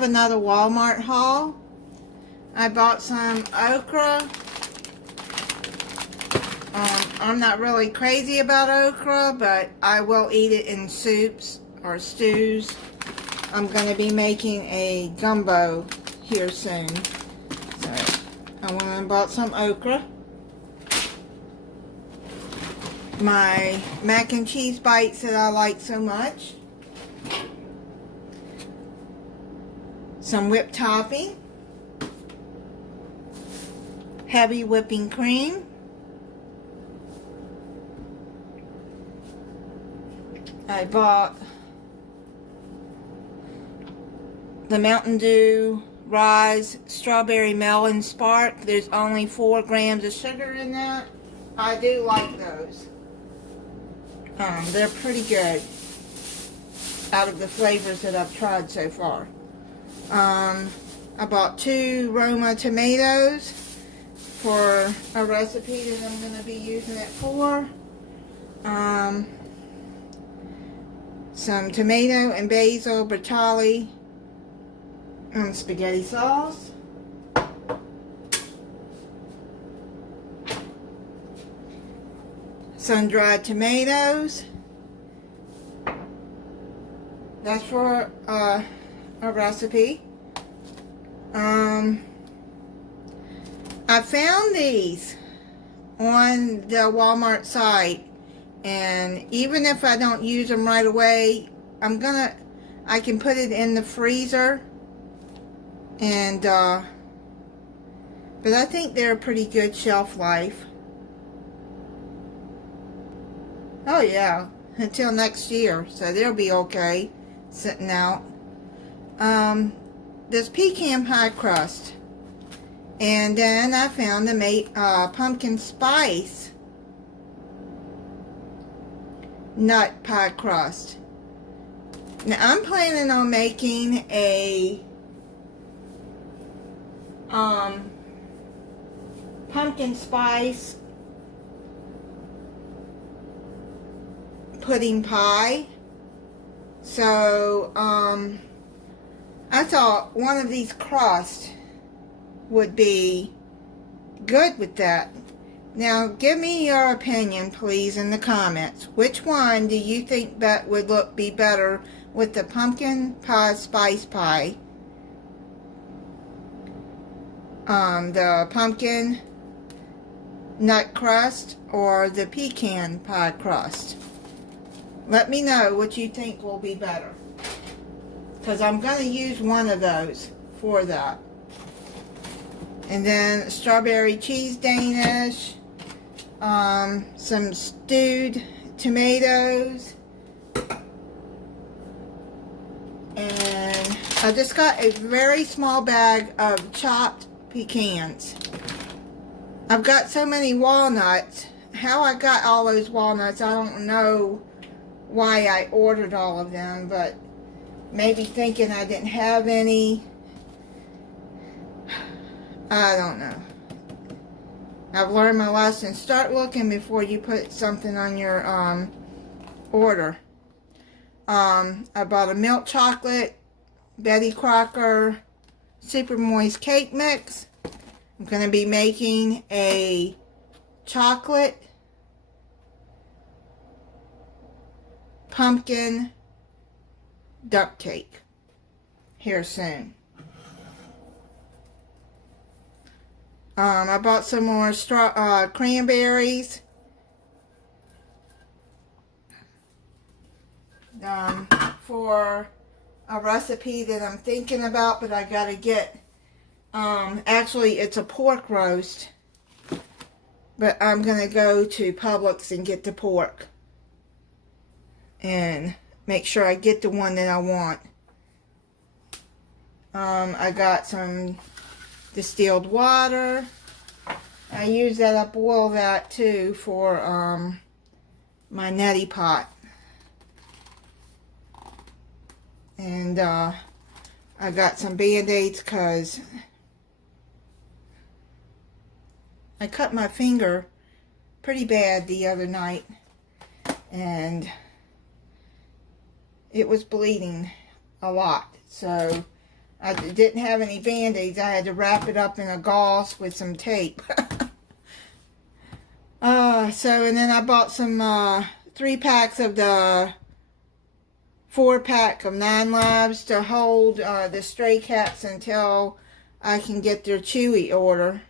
have another Walmart haul. I bought some okra. I'm not really crazy about okra, but I will eat it in soups or stews. I'm going to be making a gumbo here soon. So I went and bought some okra. My mac and cheese bites that I like so much. Some whipped topping. Heavy whipping cream. I bought the Mountain Dew Rise Strawberry Melon Spark. There's only 4 grams of sugar in that. I do like those. They're pretty good out of the flavors that I've tried so far. I bought 2 Roma Tomatoes for a recipe that I'm going to be using it for. Some tomato and basil bertolli spaghetti sauce. Sun-dried tomatoes. That's for a recipe. I found these on the Walmart site, and even if I don't use them right away, I can put it in the freezer, and but I think they're a pretty good shelf life. Oh yeah, until next year, so they'll be okay sitting out. This pecan pie crust, and then I found the pumpkin spice nut pie crust. Now I'm planning on making a pumpkin spice pudding pie. So I thought one of these crusts would be good with that. Now give me your opinion please in the comments. Which one do you think would be better with the pumpkin pie spice pie? The pumpkin nut crust or the pecan pie crust? Let me know what you think will be better, because I'm going to use one of those for that. And then strawberry cheese Danish, some stewed tomatoes, and I just got a very small bag of chopped pecans. I've got so many walnuts. How I got all those walnuts, I don't know why I ordered all of them, but maybe thinking I didn't have any. I don't know. I've learned my lesson. Start looking before you put something on your order. I bought a milk chocolate Betty Crocker super moist cake mix. I'm going to be making a chocolate pumpkin duck cake here soon. I bought some more cranberries. For a recipe that I'm thinking about, but I gotta get, actually it's a pork roast, but I'm gonna go to Publix and get the pork and make sure I get the one that I want. I got some distilled water. I use that, I boil that too for my neti pot. And I got some Band-Aids because I cut my finger pretty bad the other night and it was bleeding a lot. So I didn't have any Band-Aids. I had to wrap it up in a gauze with some tape. And then I bought some 3 packs of the 4-pack of 9 Lives to hold the stray cats until I can get their Chewy order.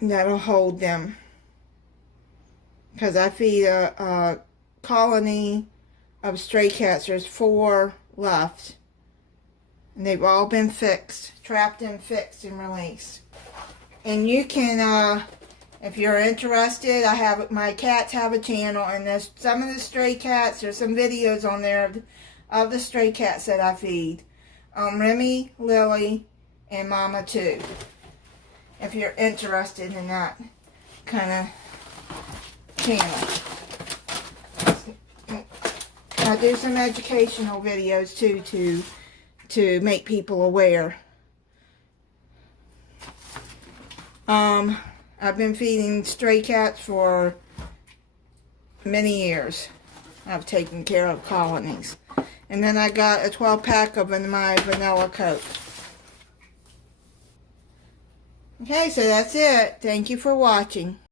That'll hold them. Because I feed a colony of stray cats. There's 4 left. And they've all been fixed. Trapped and fixed and released. And you can, if you're interested, my cats have a channel, and there's some of the stray cats, there's some videos on there of the stray cats that I feed. Remy, Lily, and Momma too. If you're interested in that kind of channel. I do some educational videos too to make people aware. I've been feeding stray cats for many years. I've taken care of colonies. And then I got a 12-pack of my vanilla Coke. Okay, so that's it. Thank you for watching.